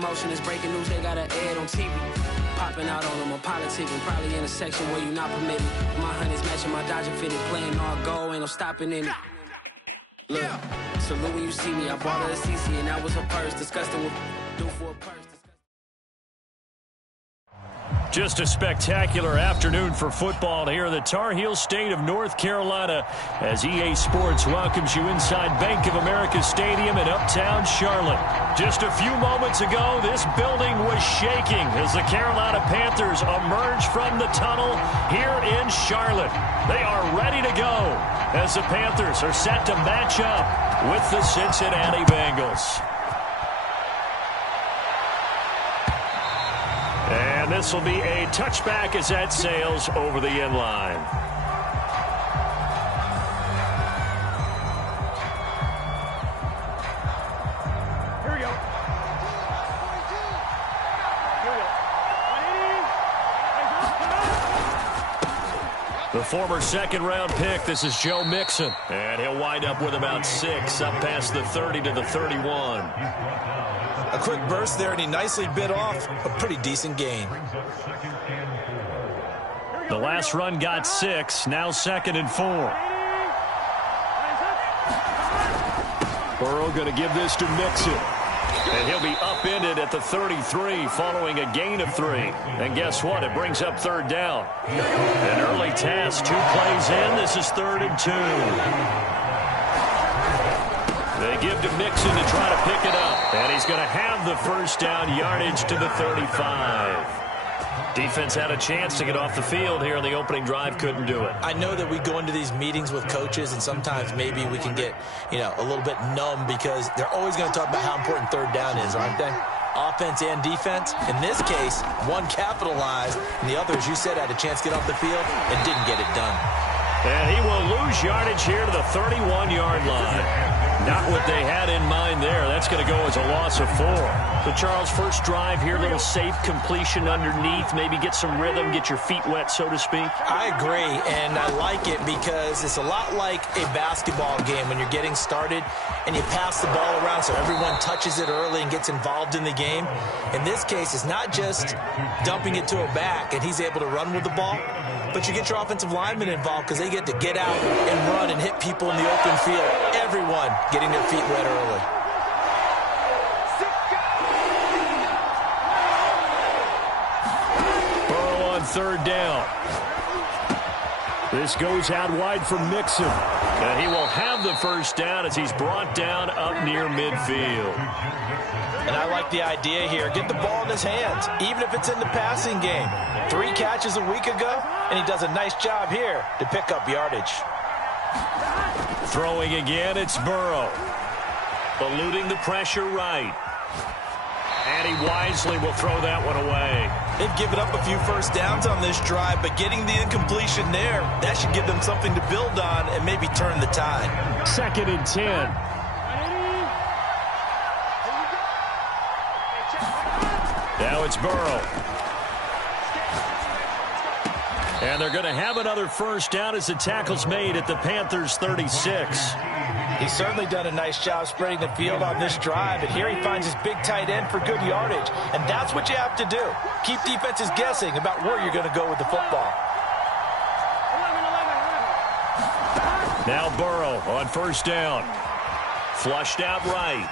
emotion. It's breaking news, they got an ad on TV. Popping out on them, I'm politicking. Probably in a section where you not permitted. My honey's matching my Dodger fitted. Playing all goal, ain't no stopping in it. Look, salute when you see me. I bought her a CC and that was her purse. Disgusting what do for a purse. Just a spectacular afternoon for football here in the Tar Heel state of North Carolina as EA Sports welcomes you inside Bank of America Stadium in uptown Charlotte. Just a few moments ago, this building was shaking as the Carolina Panthers emerge from the tunnel here in Charlotte. They are ready to go as the Panthers are set to match up with the Cincinnati Bengals. And this will be a touchback as that sails over the end line. Here we go. The former second-round pick, this is Joe Mixon. And he'll wind up with about 6 up past the 30 to the 31. A quick burst there, and he nicely bit off a pretty decent gain. The last run got 6, now 2nd and 4. Burrow going to give this to Mixon. And he'll be upended at the 33 following a gain of 3. And guess what? It brings up 3rd down. An early task, 2 plays in. This is 3rd and 2. They give to Mixon to try to pick it up. And he's going to have the first down yardage to the 35. Defense had a chance to get off the field here in the opening drive, couldn't do it. I know that we go into these meetings with coaches, and sometimes maybe we can get, a little bit numb because they're always going to talk about how important 3rd down is, aren't they? Offense and defense. In this case, one capitalized, and the other, as you said, had a chance to get off the field and didn't get it done. And he will lose yardage here to the 31-yard line. Not what they had in mind there. That's going to go as a loss of 4. So, Charles, first drive here, a little safe completion underneath. Maybe get some rhythm, get your feet wet, so to speak. I agree, and I like it because it's a lot like a basketball game when you're getting started and you pass the ball around so everyone touches it early and gets involved in the game. In this case, it's not just dumping it to a back and he's able to run with the ball, but you get your offensive linemen involved because they get to get out and run and hit people in the open field. Everyone getting their feet wet early. Burrow on 3rd down. This goes out wide for Mixon. And he will have the first down as he's brought down up near midfield. And I like the idea here. Get the ball in his hands, even if it's in the passing game. 3 catches a week ago, and he does a nice job here to pick up yardage. Throwing again, it's Burrow. Eluding the pressure right. And he wisely will throw that one away. They've given up a few first downs on this drive, but getting the incompletion there, that should give them something to build on and maybe turn the tide. 2nd and 10. Now it's Burrow. And they're going to have another first down as the tackle's made at the Panthers' 36. He's certainly done a nice job spreading the field on this drive, and here he finds his big tight end for good yardage. And that's what you have to do. Keep defenses guessing about where you're going to go with the football. Now Burrow on first down. Flushed out right.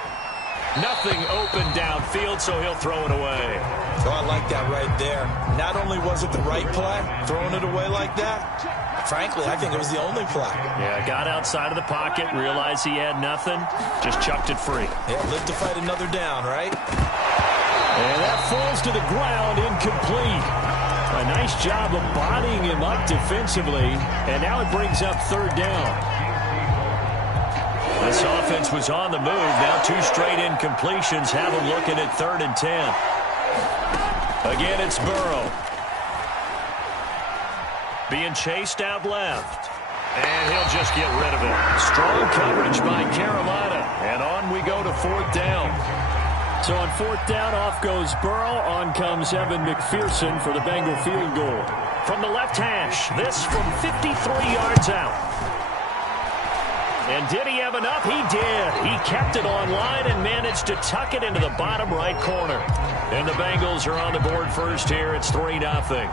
Nothing open downfield, so he'll throw it away. Oh, I like that right there. Not only was it the right play, throwing it away like that, frankly, I think it was the only play. Yeah, got outside of the pocket, realized he had nothing, just chucked it free. Yeah, live to fight another down, right? And that falls to the ground, incomplete. A nice job of bodying him up defensively, and now it brings up 3rd down. This offense was on the move. Now 2 straight incompletions have them looking at 3rd and 10. Again, it's Burrow. Being chased out left. And he'll just get rid of it. Strong coverage by Carolina. And on we go to 4th down. So on 4th down, off goes Burrow. On comes Evan McPherson for the Bengal field goal. From the left hash, this from 53 yards out. And did he have enough? He did. He kept it online and managed to tuck it into the bottom right corner. And the Bengals are on the board first here. It's 3-0.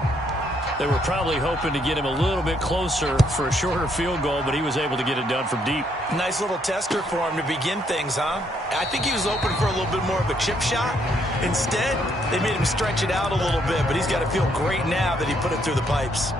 They were probably hoping to get him a little bit closer for a shorter field goal, but he was able to get it done from deep. Nice little tester for him to begin things, huh? I think he was hoping for a little bit more of a chip shot. Instead, they made him stretch it out a little bit, but he's got to feel great now that he put it through the pipes.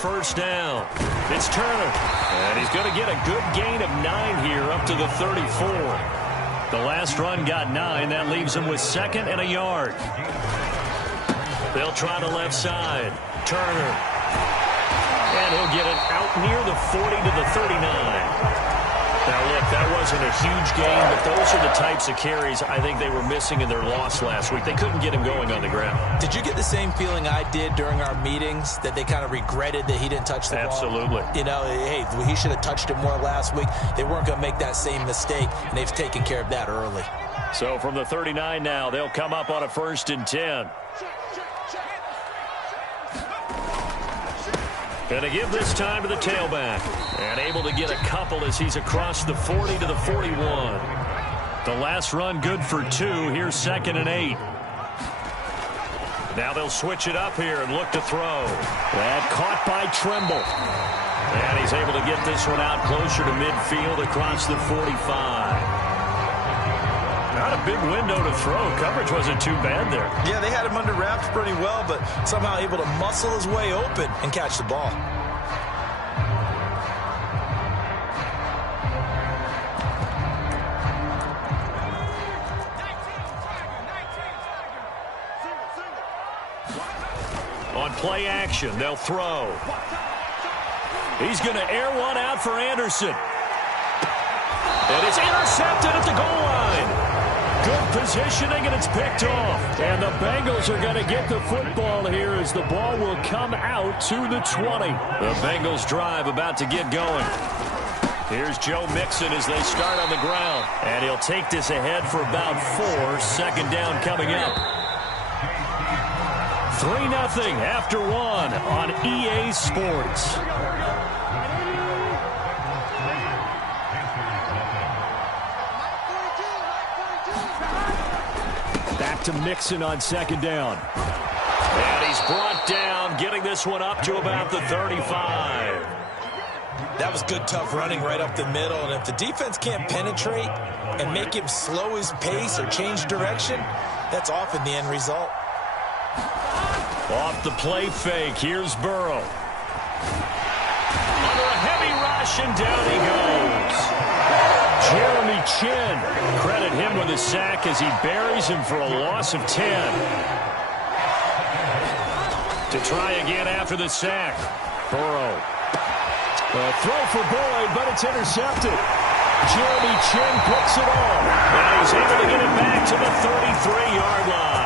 First down. It's Turner. And he's going to get a good gain of 9 here up to the 34. The last run got 9. That leaves him with 2nd and a yard. They'll try the left side. Turner. And he'll get it out near the 40 to the 39. Now, look, that wasn't a huge gain, but those are the types of carries I think they were missing in their loss last week. They couldn't get him going on the ground. Did you get the same feeling I did during our meetings, that they kind of regretted that he didn't touch the ball? Absolutely. You know, hey, he should have touched it more last week. They weren't going to make that same mistake, and they've taken care of that early. So from the 39 now, they'll come up on a 1st and 10. Going to give this time to the tailback. And able to get a couple as he's across the 40 to the 41. The last run good for 2. Here's 2nd and 8. Now they'll switch it up here and look to throw. That caught by Tremble. And he's able to get this one out closer to midfield across the 45. Not a big window to throw. Coverage wasn't too bad there. Yeah, they had him under wraps pretty well, but somehow able to muscle his way open and catch the ball. On play action, they'll throw. He's going to air one out for Anderson. And it's intercepted at the goal line. Good positioning, and it's picked off. And the Bengals are going to get the football here as the ball will come out to the 20. The Bengals drive about to get going. Here's Joe Mixon as they start on the ground. And he'll take this ahead for about 4. 2nd down coming up. 3-0 after 1 on EA Sports. Back to Mixon on 2nd down. And he's brought down, getting this one up to about the 35. That was good, tough running right up the middle. And if the defense can't penetrate and make him slow his pace or change direction, that's often the end result. Off the play fake, here's Burrow. Under a heavy rush, and down he goes. Jeremy Chin, credit him with a sack as he buries him for a loss of 10. To try again after the sack. Burrow. A throw for Boyd, but it's intercepted. Jeremy Chin picks it off. And he's able to get it back to the 33-yard line.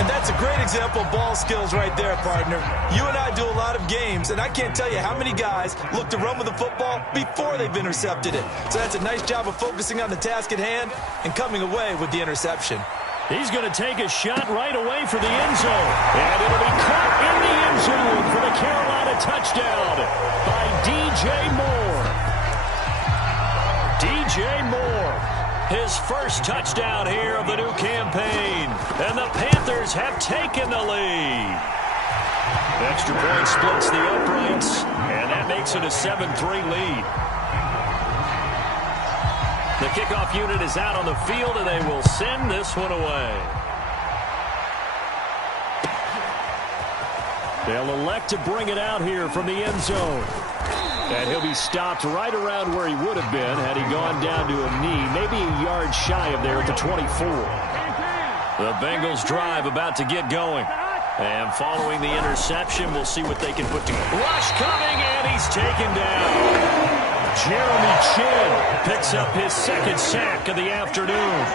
And that's a great example of ball skills right there, partner. You and I do a lot of games, and I can't tell you how many guys look to run with the football before they've intercepted it. So that's a nice job of focusing on the task at hand and coming away with the interception. He's going to take a shot right away for the end zone. And it'll be caught in the end zone for the Carolina touchdown by DJ Moore. DJ Moore, his first touchdown here of the new campaign. And the Panthers have taken the lead. Extra point splits the uprights, and that makes it a 7-3 lead. The kickoff unit is out on the field, and they will send this one away. They'll elect to bring it out here from the end zone. And he'll be stopped right around where he would have been had he gone down to a knee, maybe a yard shy of there at the 24. The Bengals drive about to get going. And following the interception, we'll see what they can put together. Rush coming, and he's taken down. Jeremy Chin picks up his second sack of the afternoon.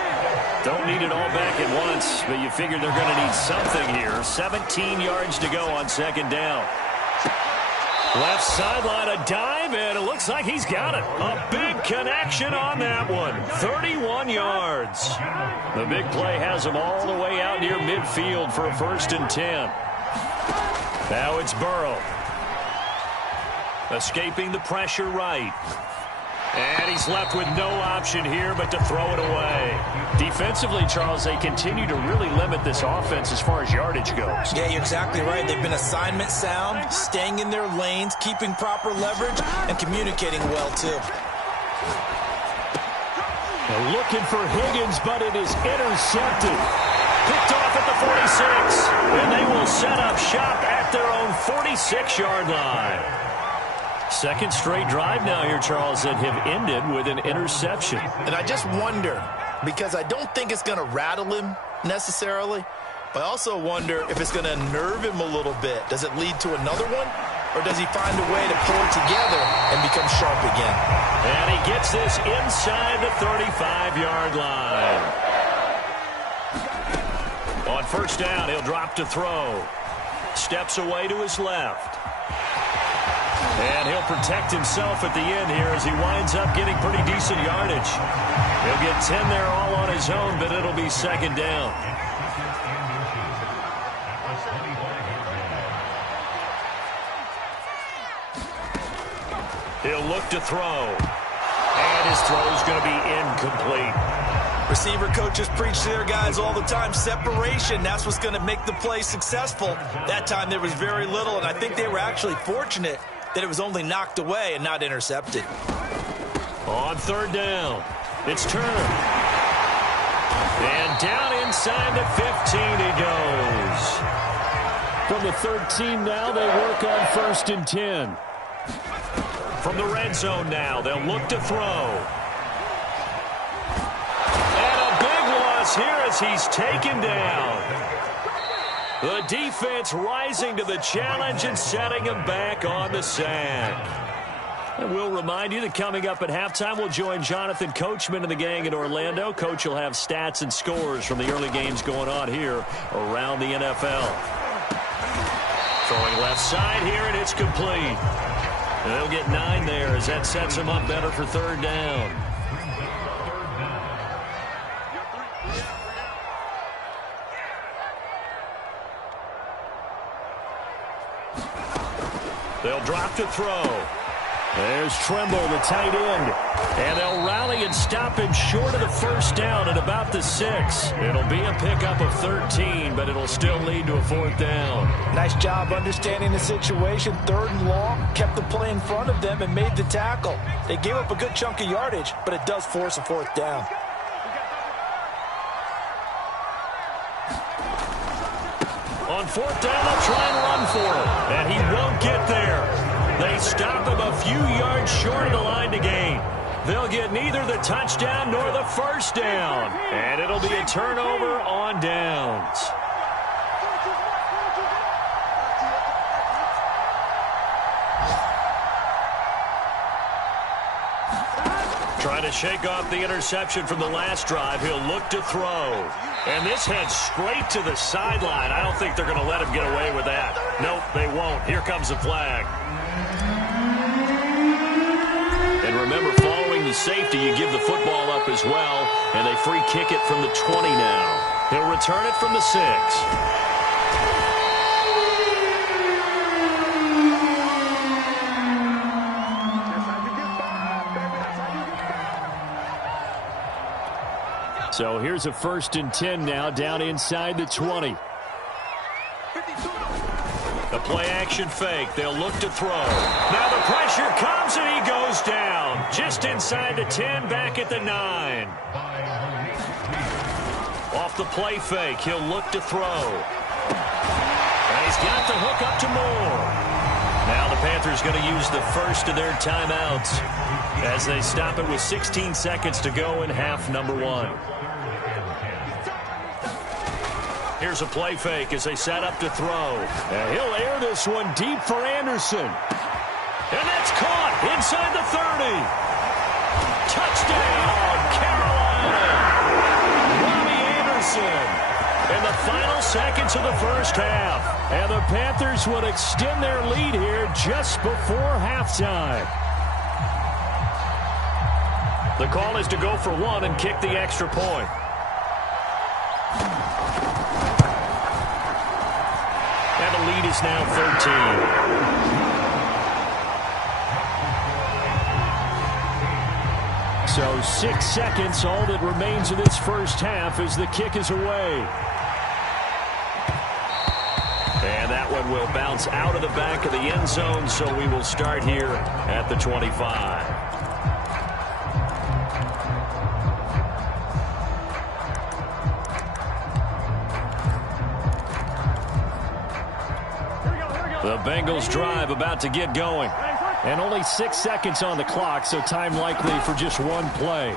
Don't need it all back at once, but you figure they're going to need something here. 17 yards to go on second down. Left sideline, a dive, and it looks like he's got it. A big connection on that one. 31 yards. The big play has him all the way out near midfield for a 1st and 10. Now it's Burrow. Escaping the pressure right. And he's left with no option here but to throw it away. Defensively, Charles, they continue to really limit this offense as far as yardage goes. Yeah, you're exactly right. They've been assignment sound, staying in their lanes, keeping proper leverage, and communicating well, too. Now looking for Higgins, but it is intercepted. Picked off at the 46. And they will set up shop at their own 46-yard line. Second straight drive now here, Charles, that have ended with an interception. And I just wonder, because I don't think it's going to rattle him necessarily, but I also wonder if it's going to nerve him a little bit. Does it lead to another one? Or does he find a way to pull it together and become sharp again? And he gets this inside the 35-yard line. On first down, he'll drop to throw. Steps away to his left. And he'll protect himself at the end here as he winds up getting pretty decent yardage. He'll get 10 there all on his own, but it'll be second down. He'll look to throw. And his throw's going to be incomplete. Receiver coaches preach to their guys all the time. Separation, that's what's going to make the play successful. That time there was very little, and I think they were actually fortunate that it was only knocked away and not intercepted. On third down, it's Turner. And down inside the 15 he goes. From the 13 now, they work on 1st and 10. From the red zone now, they'll look to throw. And a big loss here as he's taken down. The defense rising to the challenge and setting him back on the sack. And we'll remind you that coming up at halftime, we'll join Jonathan Coachman and the gang in Orlando. Coach will have stats and scores from the early games going on here around the NFL. Throwing left side here, and it's complete. And they'll get 9 there as that sets him up better for third down. They'll drop to throw. There's Tremble, the tight end. And they'll rally and stop him short of the first down at about the 6. It'll be a pickup of 13, but it'll still lead to a 4th down. Nice job understanding the situation. 3rd and long, kept the play in front of them and made the tackle. They gave up a good chunk of yardage, but it does force a 4th down. On 4th down, they'll try and run for it. And he won't get there. They stop him a few yards short of the line to gain. They'll get neither the touchdown nor the first down. And it'll be a turnover on downs. Trying to shake off the interception from the last drive. He'll look to throw. And this heads straight to the sideline. I don't think they're going to let him get away with that. Nope, they won't. Here comes the flag. And remember, following the safety, you give the football up as well. And they free kick it from the 20 now. He'll return it from the 6. So here's a 1st and 10 now, down inside the 20. The play-action fake. They'll look to throw. Now the pressure comes, and he goes down. Just inside the 10, back at the 9. Off the play fake, he'll look to throw. And he's got the hook up to Moore. Now the Panthers going to use the first of their timeouts as they stop it with 16 seconds to go in half number 1. Here's a play fake as they set up to throw. And he'll air this one deep for Anderson. And that's caught inside the 30. Touchdown, Carolina. Robbie Wilson. In the final seconds of the first half. And the Panthers would extend their lead here just before halftime. The call is to go for one and kick the extra point. And the lead is now 13. So 6 seconds, all that remains of this first half as the kick is away. And that one will bounce out of the back of the end zone, so we will start here at the 25. The Bengals drive about to get going. And only 6 seconds on the clock, so time likely for just one play.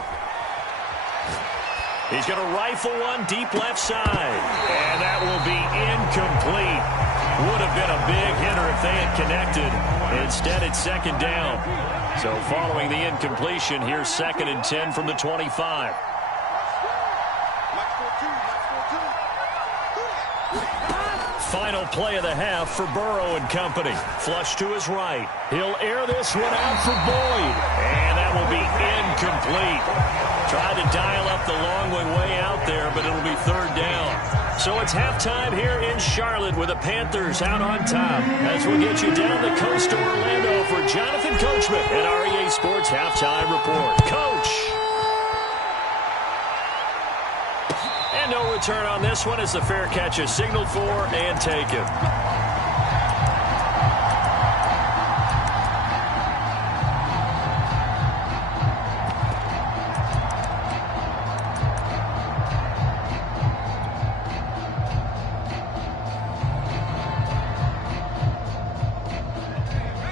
He's going to rifle one deep left side. And that will be incomplete. Would have been a big hitter if they had connected. Instead, it's second down. So following the incompletion, here's 2nd and 10 from the 25. Final play of the half for Burrow and company. Flush to his right. He'll air this one out for Boyd. And that will be incomplete. Tried to dial up the long way out there, but it'll be third down. So it's halftime here in Charlotte with the Panthers out on top. As we get you down the coast to Orlando for Jonathan Coachman at REA Sports Halftime Report. Coach! And no return on this one as the fair catch is signaled for and taken.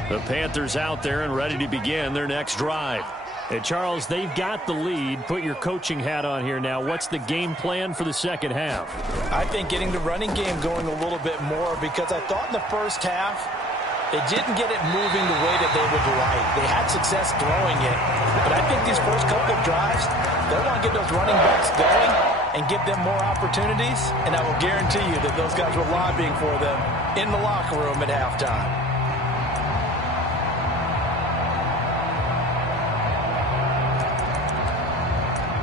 The Panthers out there and ready to begin their next drive. Hey, Charles, they've got the lead. Put your coaching hat on here now. What's the game plan for the second half? I think getting the running game going a little bit more, because I thought in the first half they didn't get it moving the way that they would like. They had success throwing it, but I think these first couple of drives, they want to get those running backs going and give them more opportunities, and I will guarantee you that those guys were lobbying for them in the locker room at halftime.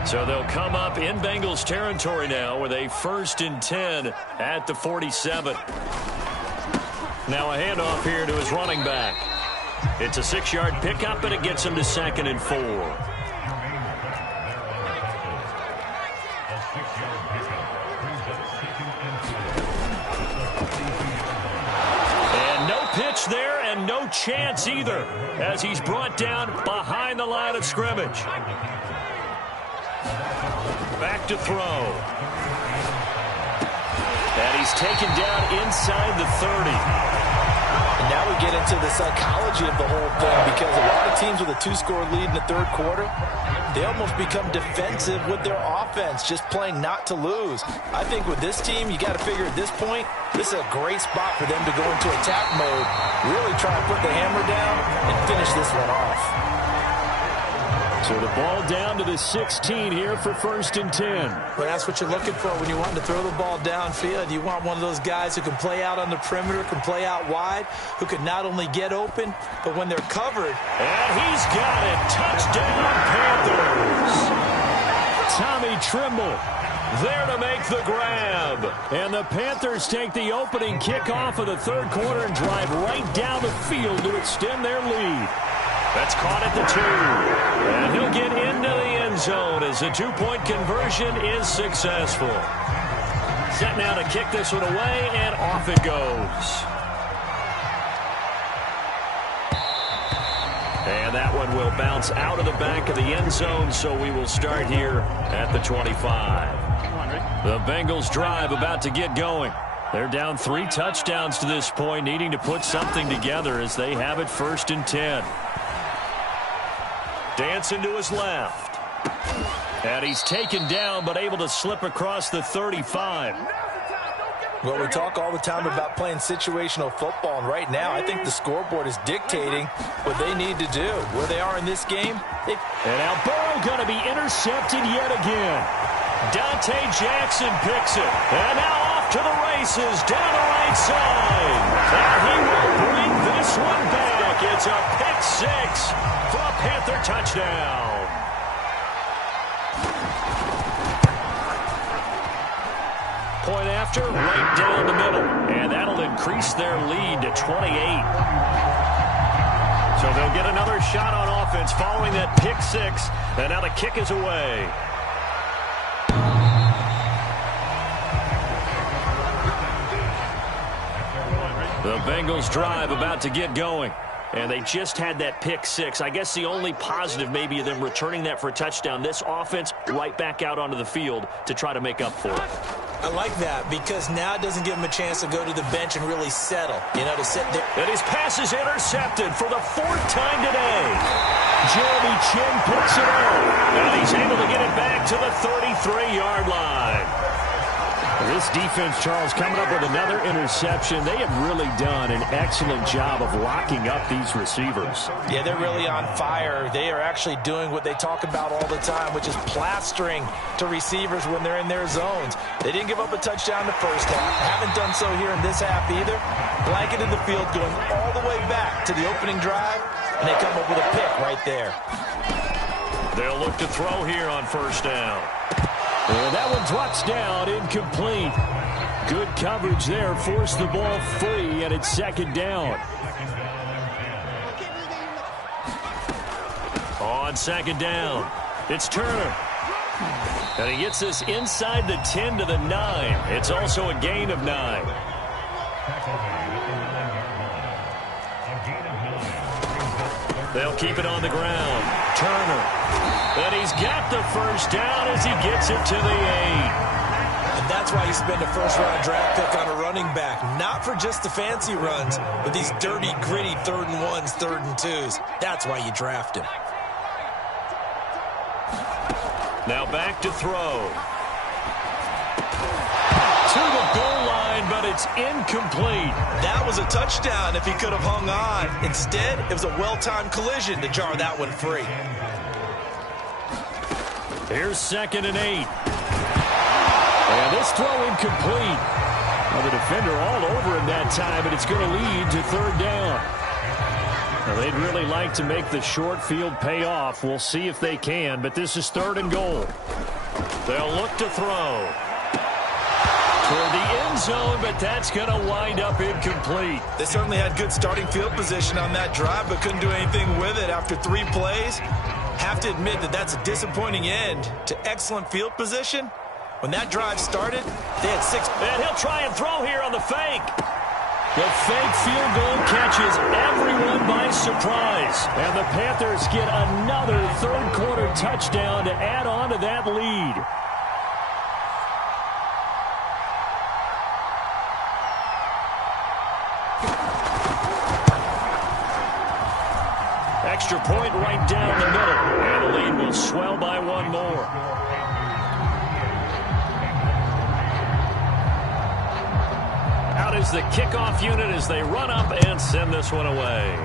So they'll come up in Bengals territory now with a 1st and 10 at the 47. Now a handoff here to his running back. It's a 6-yard pickup, and it gets him to 2nd and 4. And no pitch there and no chance either as he's brought down behind the line of scrimmage. Back to throw. And he's taken down inside the 30. And now we get into the psychology of the whole thing, because a lot of teams with a 2-score lead in the third quarter, they almost become defensive with their offense, just playing not to lose. I think with this team, you got to figure at this point, this is a great spot for them to go into attack mode, really try and put the hammer down and finish this one off. So the ball down to the 16 here for 1st and 10. Well, that's what you're looking for when you want to throw the ball downfield. You want one of those guys who can play out on the perimeter, can play out wide, who can not only get open, but when they're covered. And he's got it. Touchdown, Panthers. Tommy Tremble there to make the grab. And the Panthers take the opening kickoff of the third quarter and drive right down the field to extend their lead. That's caught at the 2. And he'll get into the end zone as the 2-point conversion is successful. Set now to kick this one away, and off it goes. And that one will bounce out of the back of the end zone, so we will start here at the 25. The Bengals drive about to get going. They're down 3 touchdowns to this point, needing to put something together as they have it 1st and 10. Dancing to his left. And he's taken down, but able to slip across the 35. Well, we talk all the time about playing situational football, and right now I think the scoreboard is dictating what they need to do. Where they are in this game. And now Burrow going to be intercepted yet again. Dante Jackson picks it. And now off to the races down the right side. And he will bring this one back. It's a pick six for a Panther touchdown. Point after, right down the middle. And that'll increase their lead to 28. So they'll get another shot on offense following that pick six. And now the kick is away. The Bengals drive about to get going. And they just had that pick six. I guess the only positive maybe of them returning that for a touchdown. This offense right back out onto the field to try to make up for it. I like that because now it doesn't give him a chance to go to the bench and really settle, to sit there. And his pass is intercepted for the fourth time today. Jeremy Chinn picks it up. And he's able to get it back to the 33-yard line. This defense, Charles, coming up with another interception. They have really done an excellent job of locking up these receivers. Yeah, they're really on fire. They are actually doing what they talk about all the time, which is plastering to receivers when they're in their zones. They didn't give up a touchdown the first half. Haven't done so here in this half either. Blanketed the field going all the way back to the opening drive, and they come up with a pick right there. They'll look to throw here on first down. And that one drops down, incomplete. Good coverage there, forced the ball free, and it's second down. On second down, it's Turner. And he gets this inside the 10 to the 9. It's also a gain of 9. They'll keep it on the ground. Turner. And he's got the first down as he gets it to the 8. And that's why you spend a first-round draft pick on a running back. Not for just the fancy runs, but these dirty, gritty 3rd and 1s, 3rd and 2s. That's why you draft him. Now back to throw. To the goal line, but it's incomplete. That was a touchdown if he could have hung on. Instead, it was a well-timed collision to jar that one free. Here's 2nd and 8. And this throw incomplete. Well, the defender all over him that time, but it's going to lead to 3rd down. Now, they'd really like to make the short field pay off. We'll see if they can, but this is 3rd and goal. They'll look to throw. Toward the end zone, but that's going to wind up incomplete. They certainly had good starting field position on that drive, but couldn't do anything with it after 3 plays. Have to admit that that's a disappointing end to excellent field position. When that drive started, they had 6. And he'll try and throw here on the fake. The fake field goal catches everyone by surprise. And the Panthers get another 3rd quarter touchdown to add on to that lead. Extra point right down the middle. And the lead will swell by 1 more. Out is the kickoff unit as they run up and send this one away.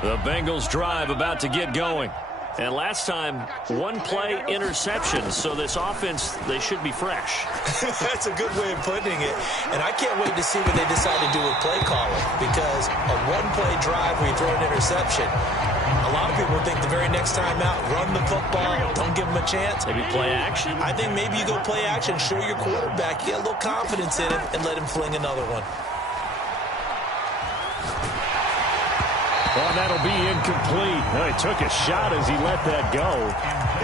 The Bengals drive about to get going. And last time, 1-play interception. So this offense, they should be fresh. That's a good way of putting it. And I can't wait to see what they decide to do with play calling. Because a 1-play drive where you throw an interception, a lot of people think the very next time out, run the football, don't give them a chance. Maybe play action? I think maybe you go play action, show your quarterback, you get a little confidence in him, and let him fling another one. Well, that'll be incomplete. Well, he took a shot as he let that go.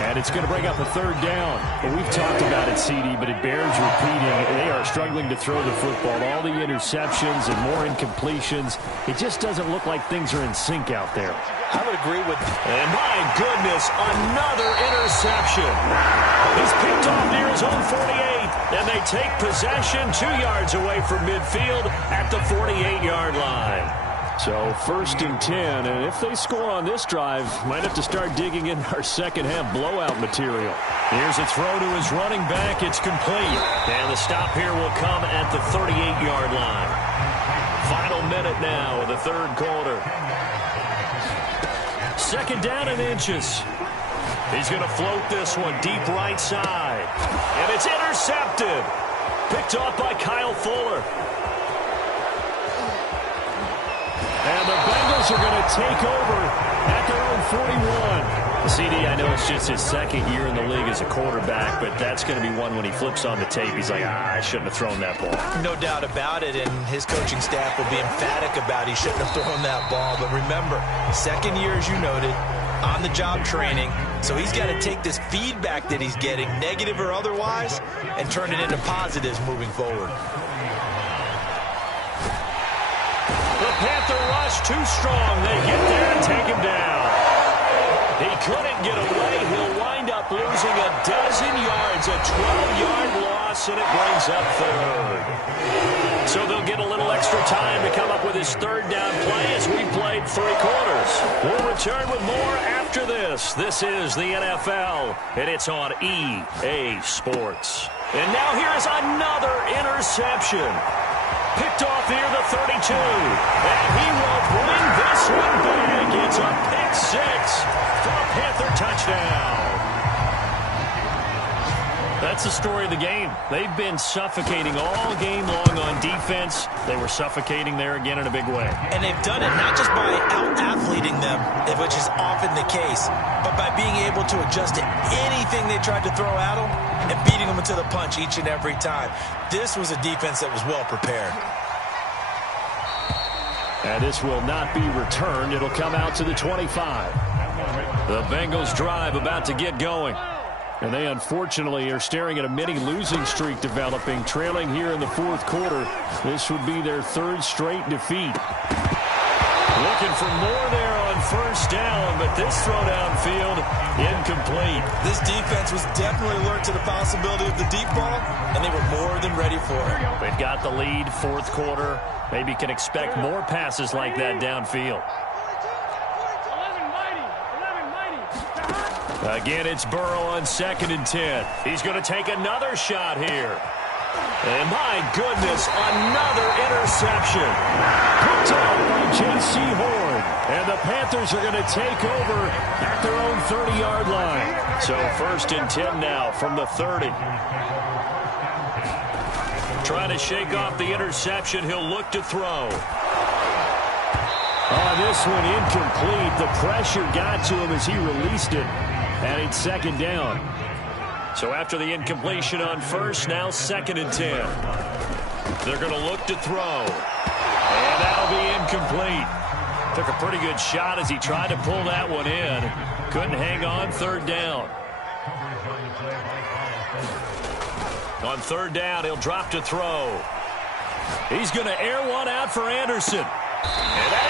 And it's going to bring up a 3rd down. Well, we've talked about it, CD, but it bears repeating. They are struggling to throw the football. All the interceptions and more incompletions. It just doesn't look like things are in sync out there. I would agree with you. And my goodness, another interception. He's picked off near his own 48. And they take possession 2 yards away from midfield at the 48-yard line. So 1st and 10, and if they score on this drive, might have to start digging in our second-half blowout material. Here's a throw to his running back. It's complete. And the stop here will come at the 38-yard line. final minute now of the third quarter. Second down and inches. He's going to float this one deep right side. And it's intercepted. Picked off by Kyle Fuller. And the Bengals are going to take over at their own 41. CD, I know it's just his second year in the league as a quarterback, but that's going to be one when he flips on the tape. He's like, I shouldn't have thrown that ball. No doubt about it, and his coaching staff will be emphatic about he shouldn't have thrown that ball. But remember, second year, as you noted, on-the-job training, so he's got to take this feedback that he's getting, negative or otherwise, and turn it into positives moving forward. The Panther rush too strong. They get there and take him down. He couldn't get away. He'll wind up losing a dozen yards, a 12-yard loss, and it brings up third. So they'll get a little extra time to come up with his third down play as we played 3 quarters. We'll return with more after this. This is the NFL, and it's on EA Sports. And now here is another interception. Picked off near the 32. And he will bring this one back. It's a pick 6 for a Panther touchdown. That's the story of the game. They've been suffocating all game long on defense. They were suffocating there again in a big way. And they've done it not just by out-athleting them, which is often the case, but by being able to adjust to anything they tried to throw at them and beating them to the punch each and every time. This was a defense that was well prepared. And this will not be returned. It'll come out to the 25. The Bengals drive about to get going. And they unfortunately are staring at a mini losing streak developing, trailing here in the fourth quarter. This would be their third straight defeat. Looking for more there on first down, but this throw downfield incomplete. This defense was definitely alert to the possibility of the deep ball, and they were more than ready for it. They've got the lead, fourth quarter. Maybe can expect more passes like that downfield. Again, it's Burrow on 2nd and 10. He's going to take another shot here. And my goodness, another interception. Picked up by J.C. Horn. And the Panthers are going to take over at their own 30-yard line. So 1st and 10 now from the 30. Trying to shake off the interception. He'll look to throw. On this one, incomplete. The pressure got to him as he released it. And it's 2nd down. So after the incompletion on first, now 2nd and 10. They're going to look to throw. And that'll be incomplete. Took a pretty good shot as he tried to pull that one in. Couldn't hang on 3rd down. On 3rd down, he'll drop to throw. He's going to air one out for Anderson. And that